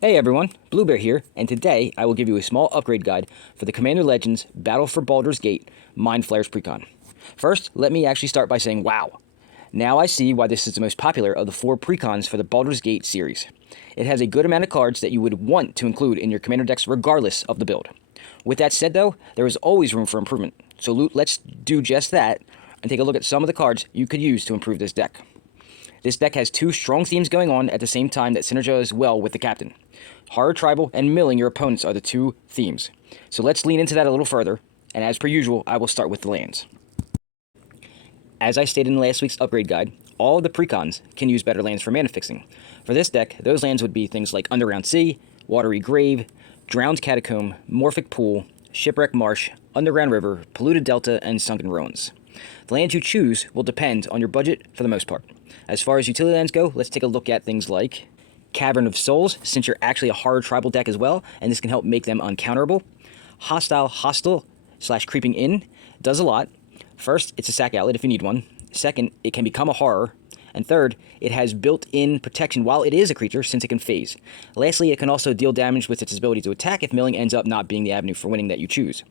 Hey everyone, Bluebear here, and today I will give you a small upgrade guide for the Commander Legends Battle for Baldur's Gate Mind Flayarrrs precon. First, let me actually start by saying wow. Now I see why this is the most popular of the 4 precons for the Baldur's Gate series. It has a good amount of cards that you would want to include in your Commander decks regardless of the build. With that said though, there is always room for improvement, so let's do just that and take a look at some of the cards you could use to improve this deck. This deck has 2 strong themes going on at the same time that synergize well with the captain. Horror Tribal and milling your opponents are the 2 themes. So let's lean into that a little further, and as per usual, I will start with the lands. As I stated in last week's upgrade guide, all of the precons can use better lands for mana fixing. For this deck, those lands would be things like Underground Sea, Watery Grave, Drowned Catacomb, Morphic Pool, Shipwreck Marsh, Underground River, Polluted Delta, and Sunken Ruins. The lands you choose will depend on your budget for the most part. As far as utility lands go, let's take a look at things like Cavern of Souls, since you're actually a Horror Tribal deck as well, and this can help make them uncounterable. Hostile / Creeping In does a lot. First, it's a sack outlet if you need one. Second, it can become a horror. And third, it has built-in protection while it is a creature, since it can phase. Lastly, it can also deal damage with its ability to attack if milling ends up not being the avenue for winning that you choose.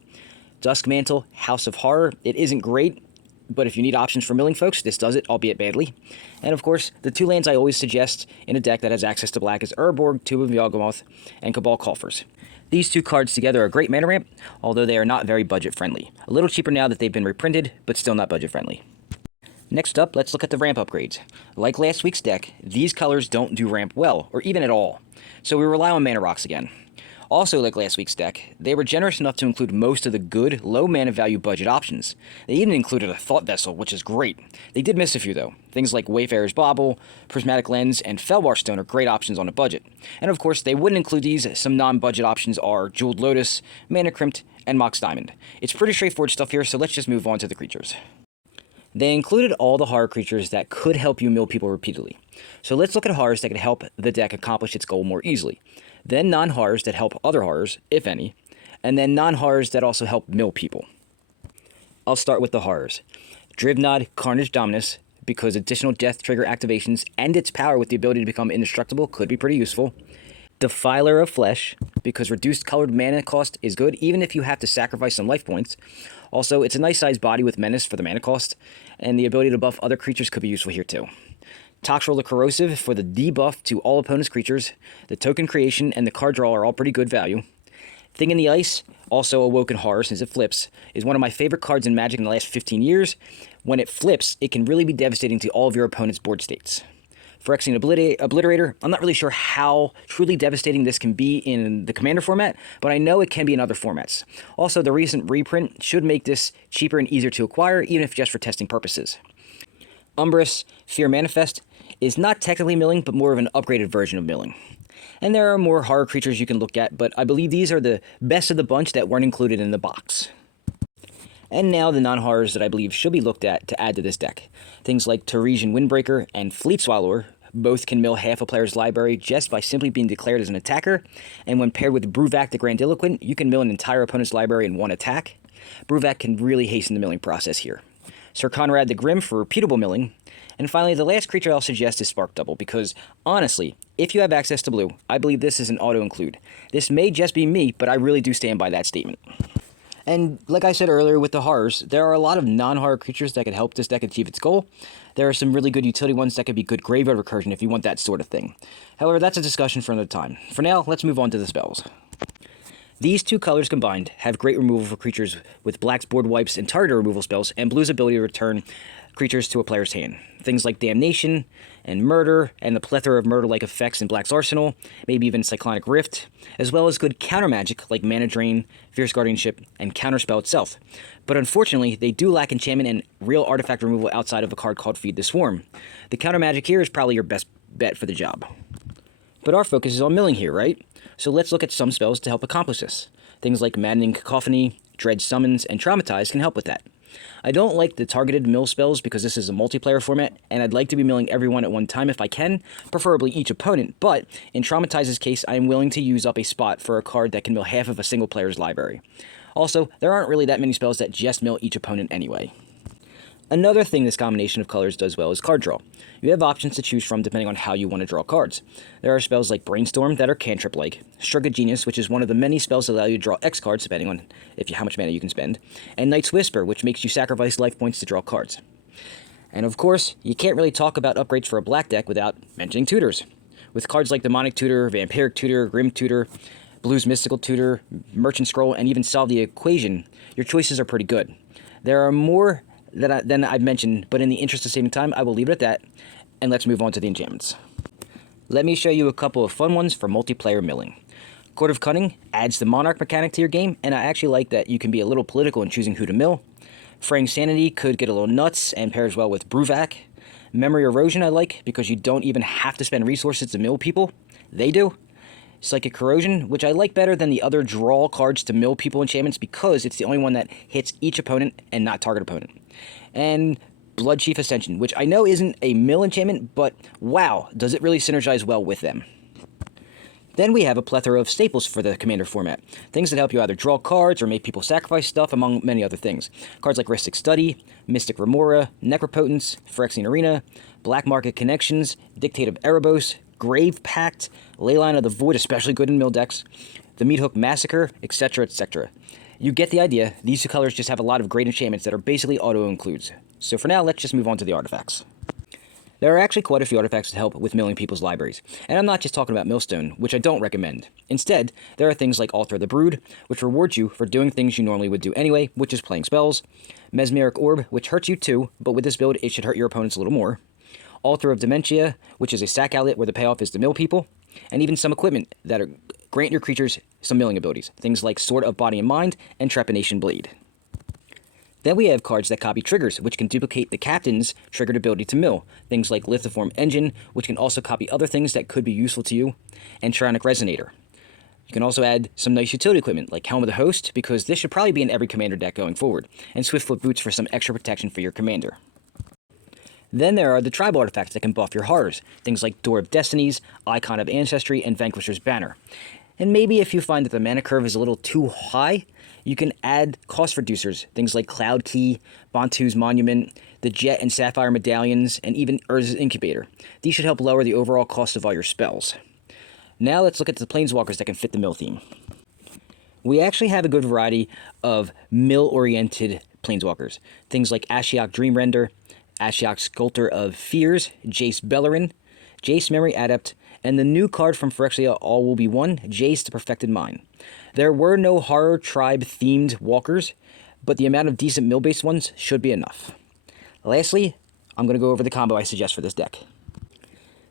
Duskmantle, House of Horror, it isn't great, but if you need options for milling folks, this does it, albeit badly. And of course, the 2 lands I always suggest in a deck that has access to black is Urborg, Tomb of Yawgmoth, and Cabal Coffers. These 2 cards together are a great mana ramp, although they are not very budget friendly. A little cheaper now that they've been reprinted, but still not budget friendly. Next up, let's look at the ramp upgrades. Like last week's deck, these colors don't do ramp well, or even at all, so we rely on mana rocks again. Also, like last week's deck, they were generous enough to include most of the good, low mana value budget options. They even included a Thought Vessel, which is great. They did miss a few though. Things like Wayfarer's Bauble, Prismatic Lens, and Felwar Stone are great options on a budget. And of course, they wouldn't include these. Some non-budget options are Jeweled Lotus, Mana Crypt, and Mox Diamond. It's pretty straightforward stuff here, so let's just move on to the creatures. They included all the horror creatures that could help you mill people repeatedly. So let's look at horrors that could help the deck accomplish its goal more easily. Then non-horrors that help other horrors, if any, and then non-horrors that also help mill people. I'll start with the horrors. Drivnod Carnage Dominus, because additional death trigger activations and its power with the ability to become indestructible could be pretty useful. Defiler of Flesh, because reduced colored mana cost is good even if you have to sacrifice some life points. Also, it's a nice sized body with menace for the mana cost, and the ability to buff other creatures could be useful here too. Toxtrol the Corrosive for the debuff to all opponent's creatures. The token creation and the card draw are all pretty good value. Thing in the Ice, also Awoken Horror since it flips, is one of my favorite cards in Magic in the last 15 years. When it flips, it can really be devastating to all of your opponent's board states. Phyrexian Obliterator, I'm not really sure how truly devastating this can be in the Commander format, but I know it can be in other formats. Also, the recent reprint should make this cheaper and easier to acquire, even if just for testing purposes. Umbrus, Fear Manifest, is not technically milling, but more of an upgraded version of milling. And there are more horror creatures you can look at, but I believe these are the best of the bunch that weren't included in the box. And now the non-horrors that I believe should be looked at to add to this deck. Things like Teresian Windbreaker and Fleet Swallower both can mill half a player's library just by simply being declared as an attacker, and when paired with Bruvak the Grandiloquent, you can mill an entire opponent's library in 1 attack. Bruvak can really hasten the milling process here. Sir Conrad the Grim for repeatable milling. And finally, the last creature I'll suggest is Spark Double, because honestly, if you have access to blue, I believe this is an auto-include. This may just be me, but I really do stand by that statement. And like I said earlier with the horrors, there are a lot of non-horror creatures that could help this deck achieve its goal. There are some really good utility ones that could be good graveyard recursion if you want that sort of thing. However, that's a discussion for another time. For now, let's move on to the spells. These 2 colors combined have great removal for creatures with black's board wipes and target removal spells, and blue's ability to return creatures to a player's hand. Things like Damnation and Murder, and the plethora of murder-like effects in black's arsenal, maybe even Cyclonic Rift, as well as good counter magic like Mana Drain, Fierce Guardianship, and Counterspell itself. But unfortunately, they do lack enchantment and real artifact removal outside of a card called Feed the Swarm. The counter magic here is probably your best bet for the job. But our focus is on milling here, right? So let's look at some spells to help accomplish this. Things like Maddening Cacophony, Dread Summons, and Traumatize can help with that. I don't like the targeted mill spells because this is a multiplayer format, and I'd like to be milling everyone at one time if I can, preferably each opponent, but in Traumatize's case, I am willing to use up a spot for a card that can mill half of a single player's library. Also, there aren't really that many spells that just mill each opponent anyway. Another thing this combination of colors does well is card draw. You have options to choose from depending on how you want to draw cards. There are spells like Brainstorm that are cantrip-like, Shrug of Genius, which is one of the many spells that allow you to draw X cards depending on how much mana you can spend, and Knight's Whisper, which makes you sacrifice life points to draw cards. And of course, you can't really talk about upgrades for a black deck without mentioning tutors. With cards like Demonic Tutor, Vampiric Tutor, Grim Tutor, Blues Mystical Tutor, Merchant Scroll, and even Solve the Equation, your choices are pretty good. There are more than I've mentioned, but in the interest of saving time, I will leave it at that, and let's move on to the enchantments. Let me show you a couple of fun ones for multiplayer milling. Court of Cunning adds the Monarch mechanic to your game, and I actually like that you can be a little political in choosing who to mill. Fraying Sanity could get a little nuts and pairs well with Bruvac. Memory Erosion I like because you don't even have to spend resources to mill people. They do. Psychic Corrosion, which I like better than the other draw cards to mill people enchantments because it's the only one that hits each opponent and not target opponent. And Bloodchief Ascension, which I know isn't a mill enchantment, but wow, does it really synergize well with them. Then we have a plethora of staples for the Commander format. Things that help you either draw cards or make people sacrifice stuff, among many other things. Cards like Rhystic Study, Mystic Remora, Necropotence, Phyrexian Arena, Black Market Connections, Dictate of Erebos, Grave Pact, Leyline of the Void, especially good in mill decks, the Meathook Massacre, etc., etc. You get the idea. These two colors just have a lot of great enchantments that are basically auto-includes. So for now, let's just move on to the artifacts. There are actually quite a few artifacts that help with milling people's libraries, and I'm not just talking about Millstone, which I don't recommend. Instead, there are things like Altar of the Brood, which rewards you for doing things you normally would do anyway, which is playing spells, Mesmeric Orb, which hurts you too, but with this build it should hurt your opponents a little more, Altar of Dementia, which is a sack outlet where the payoff is to mill people, and even some equipment that grant your creatures some milling abilities, things like Sword of Body and Mind and Trepanation Blade. Then we have cards that copy triggers, which can duplicate the captain's triggered ability to mill. Things like Lithiform Engine, which can also copy other things that could be useful to you, and Tyrannic Resonator. You can also add some nice utility equipment, like Helm of the Host, because this should probably be in every commander deck going forward, and Swiftfoot Boots for some extra protection for your commander. Then there are the tribal artifacts that can buff your horrors, things like Door of Destinies, Icon of Ancestry, and Vanquisher's Banner. And maybe if you find that the mana curve is a little too high, you can add cost reducers, things like Cloud Key, Bantu's Monument, the Jet and Sapphire Medallions, and even Urza's Incubator. These should help lower the overall cost of all your spells. Now let's look at the planeswalkers that can fit the mill theme. We actually have a good variety of mill-oriented planeswalkers, things like Ashiok Dreamrender, Ashiok Sculptor of Fears, Jace Beleren, Jace Memory Adept, and the new card from Phyrexia All Will Be One, Jace the Perfected Mind. There were no horror tribe-themed walkers, but the amount of decent mill-based ones should be enough. Lastly, I'm going to go over the combo I suggest for this deck.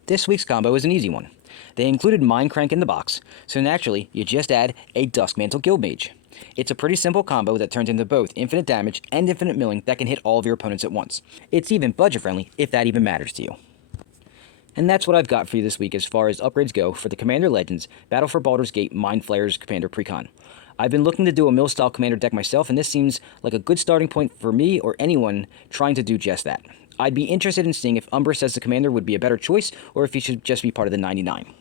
This week's combo is an easy one. They included Mindcrank in the box, so naturally, you just add a Duskmantle Guildmage. It's a pretty simple combo that turns into both infinite damage and infinite milling that can hit all of your opponents at once. It's even budget-friendly, if that even matters to you. And that's what I've got for you this week as far as upgrades go for the Commander Legends Battle for Baldur's Gate Mind Flayarrrs Commander Precon. I've been looking to do a mill-style commander deck myself, and this seems like a good starting point for me or anyone trying to do just that. I'd be interested in seeing if Umbra as the commander would be a better choice, or if he should just be part of the 99.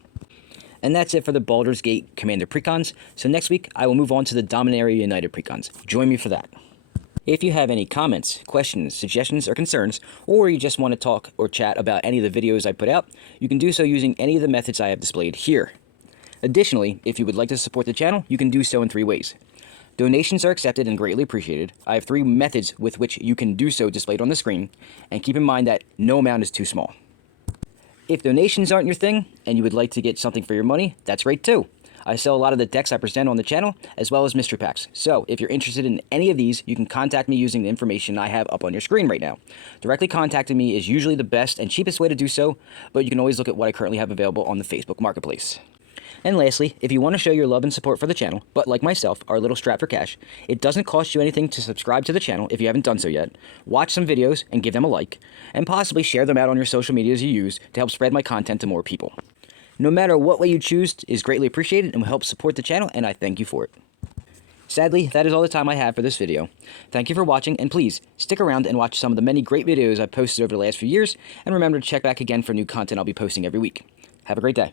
And that's it for the Baldur's Gate Commander Precons, so next week I will move on to the Dominaria United Precons. Join me for that. If you have any comments, questions, suggestions, or concerns, or you just want to talk or chat about any of the videos I put out, you can do so using any of the methods I have displayed here. Additionally, if you would like to support the channel, you can do so in 3 ways. Donations are accepted and greatly appreciated. I have 3 methods with which you can do so displayed on the screen, and keep in mind that no amount is too small. If donations aren't your thing, and you would like to get something for your money, that's great too. I sell a lot of the decks I present on the channel, as well as mystery packs. So, if you're interested in any of these, you can contact me using the information I have up on your screen right now. Directly contacting me is usually the best and cheapest way to do so, but you can always look at what I currently have available on the Facebook Marketplace. And lastly, if you want to show your love and support for the channel, but like myself, are a little strapped for cash, it doesn't cost you anything to subscribe to the channel if you haven't done so yet, watch some videos and give them a like, and possibly share them out on your social medias you use to help spread my content to more people. No matter what way you choose is greatly appreciated and will help support the channel, and I thank you for it. Sadly, that is all the time I have for this video. Thank you for watching, and please, stick around and watch some of the many great videos I've posted over the last few years, and remember to check back again for new content I'll be posting every week. Have a great day.